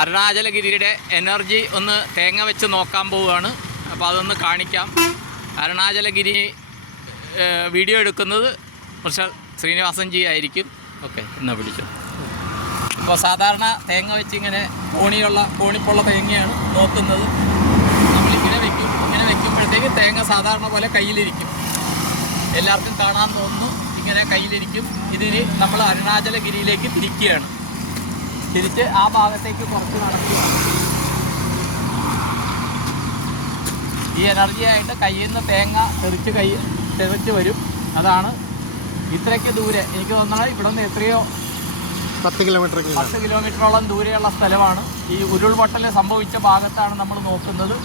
അരുണാചലഗിരിയുടെ energy ഒന്ന് തേങ്ങ വെച്ച് നോക്കാൻ പോവുകയാണ്. അപ്പോൾ അതൊന്ന് കാണിക്കാം. അരുണാചലഗിരി വീഡിയോ എടുക്കുന്നത് മിസ്റ്റർ ശ്രീനിവാസൻജി ആയിരിക്കും. ഓക്കെ, എന്നാ പിടിച്ചു. അപ്പോൾ സാധാരണ തേങ്ങ വെച്ച് ഇങ്ങനെ കോണിപ്പുള്ള തേങ്ങയാണ് നോക്കുന്നത്. നമ്മളിങ്ങനെ വയ്ക്കും. ഇങ്ങനെ വയ്ക്കുമ്പോഴത്തേക്ക് തേങ്ങ സാധാരണ പോലെ കയ്യിലിരിക്കും. എല്ലാവർക്കും കാണാൻ തോന്നുന്നു. ഇങ്ങനെ കയ്യിലിരിക്കും. ഇതിന് നമ്മൾ അരുണാചലഗിരിയിലേക്ക് തിരിക്കുകയാണ്. തിരിച്ച് ആ ഭാഗത്തേക്ക് കുറച്ച് നടക്കുകയാണ്. ഈ എനർജിയായിട്ട് കയ്യിൽ നിന്ന് തേങ്ങ തെറിച്ച് വരും. അതാണ് ഇത്രയ്ക്ക് ദൂരെ. എനിക്ക് തോന്നുന്നത് ഇവിടെ നിന്ന് എത്രയോ 10 കിലോമീറ്ററോളം ദൂരെയുള്ള സ്ഥലമാണ്. ഈ ഉരുൾപൊട്ടൽ സംഭവിച്ച ഭാഗത്താണ് നമ്മൾ നോക്കുന്നത്.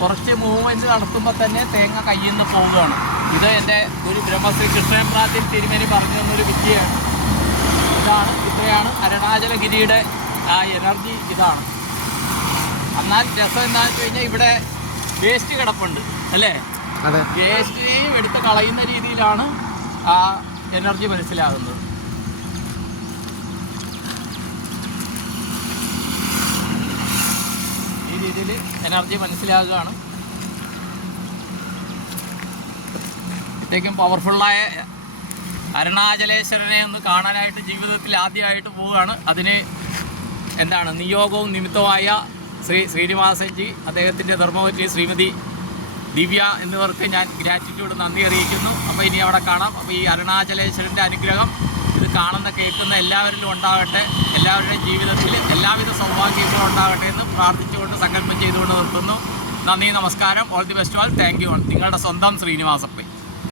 കുറച്ച് മൂവ്മെൻറ്റ് നടത്തുമ്പോൾ തന്നെ തേങ്ങ കയ്യിൽ നിന്ന് പോവുകയാണ്. ഇത് എൻ്റെ ഒരു ബ്രഹ്മശ്രീ കൃഷ്ണപ്രാത്തിൽ തിരുമേനി പറഞ്ഞു തന്നൊരു വിദ്യയാണ്. ഇത്രയാണ് അരുണാചലഗിരിയുടെ ആ എനർജി. ഇതാണ്. എന്നാൽ രസം എന്താണെന്ന് വെച്ച് കഴിഞ്ഞാൽ ഇവിടെ വേസ്റ്റ് കിടപ്പുണ്ട് അല്ലേ? വേസ്റ്റിനെയും എടുത്ത് കളയുന്ന രീതിയിലാണ് ആ എനർജി മനസ്സിലാകുന്നത്. ഈ രീതിയിൽ എനർജി മനസ്സിലാകുകയാണ്. ഇത്രയ്ക്കും പവർഫുള്ളായ അരുണാചലേശ്വരനെ ഒന്ന് കാണാനായിട്ട് ജീവിതത്തിൽ ആദ്യമായിട്ട് പോവുകയാണ്. അതിന് നിയോഗവും നിമിത്തമായ ശ്രീനിവാസൻജി, അദ്ദേഹത്തിൻ്റെ ധർമ്മപത്നി ശ്രീമതി ദിവ്യ എന്നിവർക്ക് ഞാൻ ഗ്രാറ്റിറ്റ്യൂഡ് നന്ദി അറിയിക്കുന്നു. അപ്പോൾ ഇനി അവിടെ കാണാം. അപ്പോൾ ഈ അരുണാചലേശ്വരൻ്റെ അനുഗ്രഹം ഇത് കാണുന്ന കേൾക്കുന്ന എല്ലാവരിലും ഉണ്ടാകട്ടെ. എല്ലാവരുടെയും ജീവിതത്തിൽ എല്ലാവിധ സൗഭാഗ്യങ്ങളും ഉണ്ടാകട്ടെ എന്ന് പ്രാർത്ഥിച്ചുകൊണ്ട് സങ്കല്പം ചെയ്തുകൊണ്ട് നിർത്തുന്നു. നന്ദി, നമസ്കാരം. All the best. Thank you. നിങ്ങളുടെ സ്വന്തം ശ്രീനിവാസപ്പൻ.